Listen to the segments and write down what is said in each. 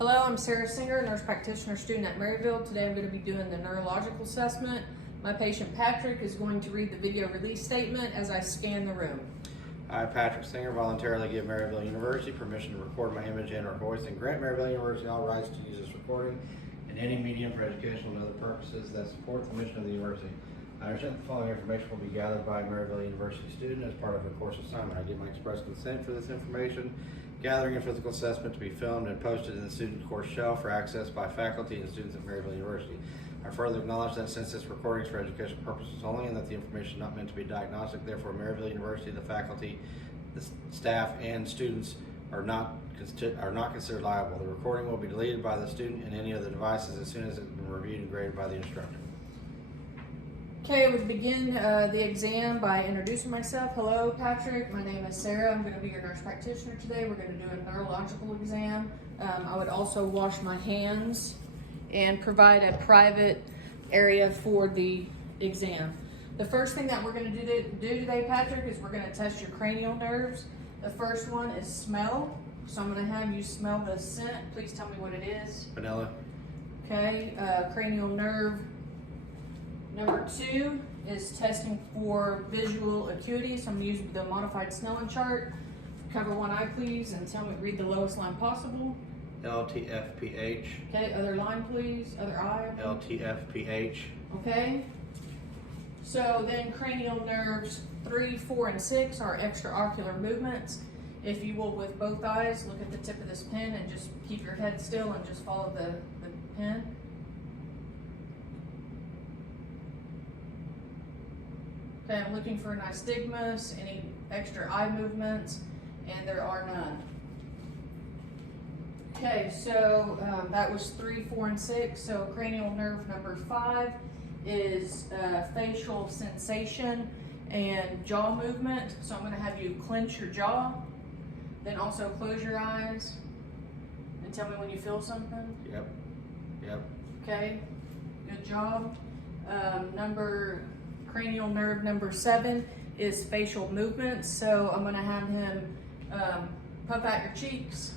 Hello, I'm Sarah Singer, nurse practitioner student at Maryville. Today I'm going to be doing the neurological assessment. My patient Patrick is going to read the video release statement as I scan the room. I, Patrick Singer, voluntarily give Maryville University permission to record my image and or voice and grant Maryville University all rights to use this recording in any medium for educational and other purposes that support the mission of the university. I understand the following information will be gathered by a Maryville University student as part of a course assignment. I give my express consent for this information, gathering and physical assessment to be filmed and posted in the student course shell for access by faculty and students at Maryville University. I further acknowledge that since this recording is for educational purposes only and that the information is not meant to be diagnostic, therefore Maryville University, the faculty, the staff, and students are not considered liable. The recording will be deleted by the student and any other devices as soon as it has been reviewed and graded by the instructor. Okay, I would begin the exam by introducing myself. Hello, Patrick. My name is Sarah. I'm going to be your nurse practitioner today. We're going to do a neurological exam. I would also wash my hands and provide a private area for the exam. The first thing that we're going to do today, Patrick, is we're going to test your cranial nerves. The first one is smell. So I'm going to have you smell the scent. Please tell me what it is. Vanilla. Okay, cranial nerve. Number 2 is testing for visual acuity. So I'm going to use the modified Snellen chart. Cover one eye, please, and tell me, read the lowest line possible. LTFPH. Okay, other line, please. Other eye. LTFPH. Okay. So then cranial nerves 3, 4, and 6 are extraocular movements. If you will, with both eyes, look at the tip of this pen and just keep your head still and just follow the pen. Okay, I'm looking for nystagmus, any extra eye movements, and there are none. Okay, so that was 3, 4, and 6. So cranial nerve number 5 is facial sensation and jaw movement. So I'm going to have you clench your jaw, then also close your eyes, and tell me when you feel something. Yep. Okay, good job. Cranial nerve number 7 is facial movements. So I'm going to have him puff out your cheeks,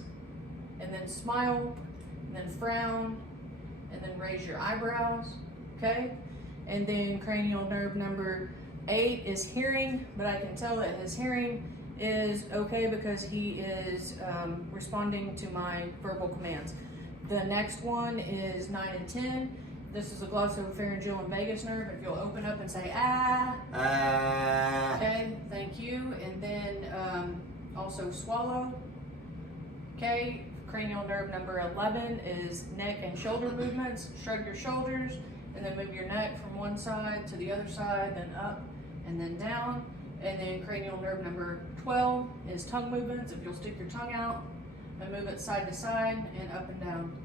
and then smile, and then frown, and then raise your eyebrows. Okay, and then cranial nerve number 8 is hearing, but I can tell that his hearing is okay because he is responding to my verbal commands. The next one is 9 and 10. This is a glossopharyngeal and vagus nerve. If you'll open up and say ah. Ah. Okay, thank you. And then also swallow. Okay, cranial nerve number 11 is neck and shoulder movements. Shrug your shoulders and then move your neck from one side to the other side, then up and then down. And then cranial nerve number 12 is tongue movements. If you'll stick your tongue out and move it side to side and up and down.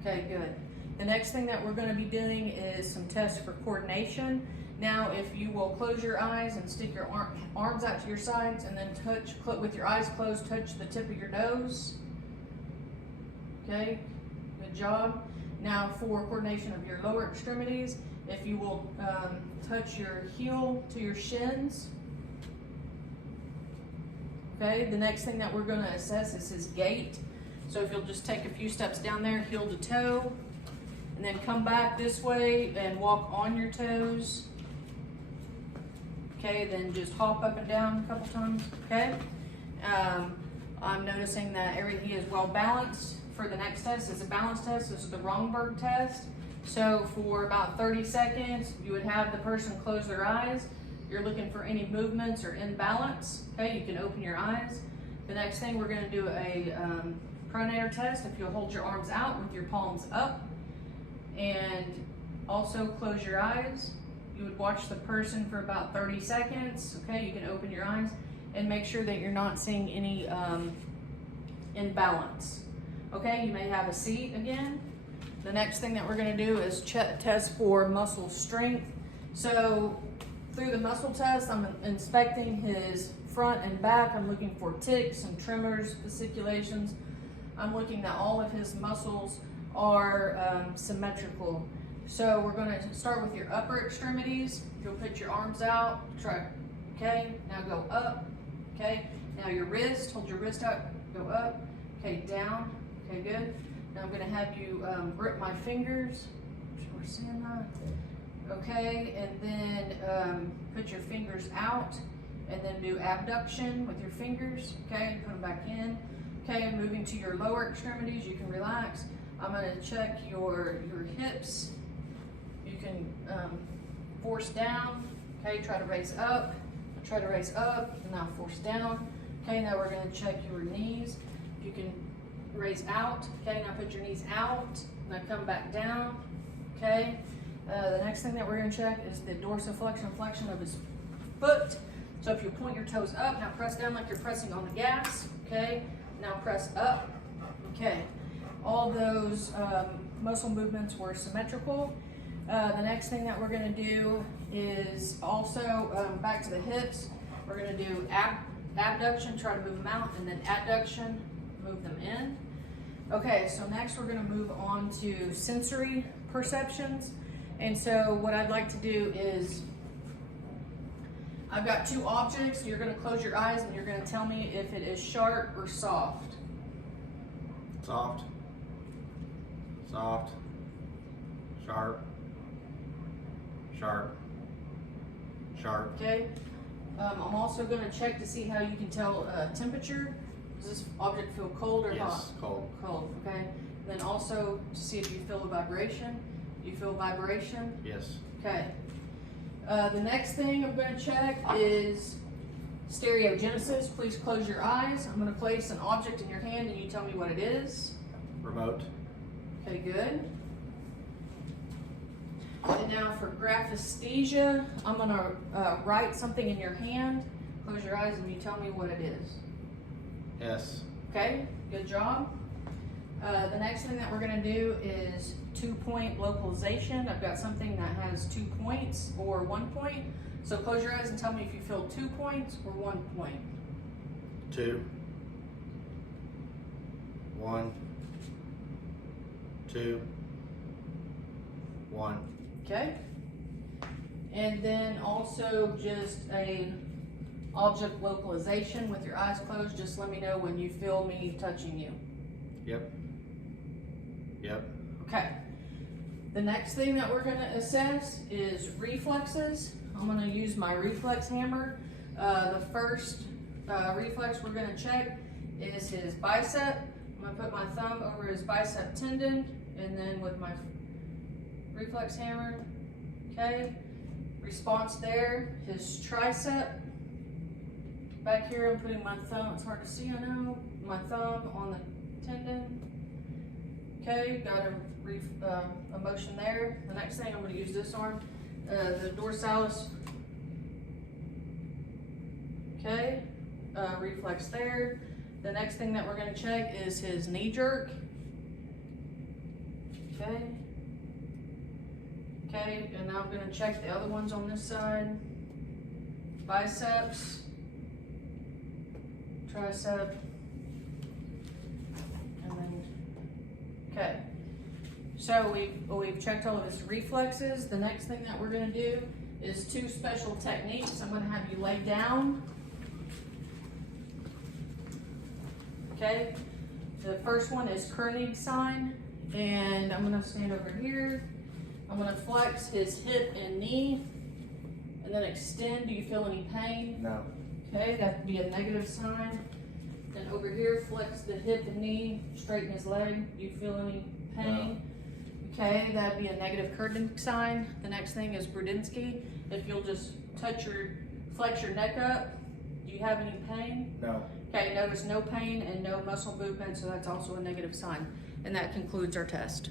Okay, good. The next thing that we're going to be doing is some tests for coordination. Now, if you will close your eyes and stick your arms out to your sides and then touch, with your eyes closed, touch the tip of your nose. Okay, good job. Now for coordination of your lower extremities, if you will touch your heel to your shins. Okay, the next thing that we're going to assess is his gait. So if you'll just take a few steps down there, heel to toe, and then come back this way and walk on your toes. Okay, then just hop up and down a couple times. Okay, I'm noticing that he is well balanced. For the next test, it's a balance test. This is the Romberg test. So for about 30 seconds, you would have the person close their eyes. You're looking for any movements or imbalance. Okay, you can open your eyes. The next thing, we're going to do a pronator test. If you'll hold your arms out with your palms up and also close your eyes. You would watch the person for about 30 seconds. Okay, you can open your eyes and make sure that you're not seeing any imbalance. Okay, you may have a seat again. The next thing that we're going to do is test for muscle strength. So through the muscle test, I'm inspecting his front and back. I'm looking for tics and tremors, fasciculations. I'm looking that all of his muscles are symmetrical. So we're going to start with your upper extremities. You'll put your arms out, try, okay, now go up, okay, now your wrist, hold your wrist out, go up, okay, down, okay, good. Now I'm gonna have you grip my fingers. We're seeing that. Okay, and then put your fingers out, and then do abduction with your fingers. Okay, put them back in. Okay, moving to your lower extremities, you can relax. I'm gonna check your hips. You can force down. Okay, try to raise up. Try to raise up, and now force down. Okay, now we're gonna check your knees. You can raise out. Okay, now put your knees out. Now come back down. Okay. The next thing that we're going to check is the dorsiflexion flexion of his foot. So if you point your toes up, now press down like you're pressing on the gas. Okay. Now press up. Okay. All those muscle movements were symmetrical. The next thing that we're going to do is also back to the hips. We're going to do abduction, try to move them out, and then adduction, move them in. Okay, so next we're going to move on to sensory perceptions. And so what I'd like to do is, I've got two objects. You're going to close your eyes and you're going to tell me if it is sharp or soft. Soft. Soft. Sharp. Sharp. Sharp. Okay. I'm also going to check to see how you can tell temperature. Does this object feel cold or hot? Yes, cold. Cold, okay. Then also to see if you feel a vibration. You feel vibration? Yes. Okay. The next thing I'm going to check is stereogenesis. Please close your eyes. I'm going to place an object in your hand and you tell me what it is. Remote. Okay, good. And now for graphesthesia, I'm going to write something in your hand. Close your eyes and you tell me what it is. Yes. Okay, good job. The next thing that we're going to do is 2-point localization. I've got something that has 2 points or 1 point. So close your eyes and tell me if you feel 2 points or 1 point. 2. 1. 2. 1. Okay. And then also just a object localization with your eyes closed. Just let me know when you feel me touching you. Yep. Yep. Okay. The next thing that we're going to assess is reflexes. I'm going to use my reflex hammer. The first reflex we're going to check is his bicep. I'm going to put my thumb over his bicep tendon, and then with my reflex hammer, okay, response there, his tricep. Back here I'm putting my thumb, it's hard to see, I know, my thumb on the tendon. Okay, got a motion there. The next thing I'm going to use this arm, the dorsalis. Okay, reflex there. The next thing that we're going to check is his knee jerk. Okay. Okay, and now I'm going to check the other ones on this side. Biceps, tricep, and then, okay. So we've checked all of his reflexes. The next thing that we're going to do is 2 special techniques. I'm going to have you lay down. Okay, the first one is Koenig sign, and I'm going to stand over here. I'm going to flex his hip and knee, and then extend. Do you feel any pain? No. Okay, that would be a negative sign. Then over here, flex the hip and knee, straighten his leg. Do you feel any pain? No. Okay, that would be a negative Koenig sign. The next thing is Brudinsky. If you'll just flex your neck up. Do you have any pain? No. Okay, notice no pain and no muscle movement, so that's also a negative sign. And that concludes our test.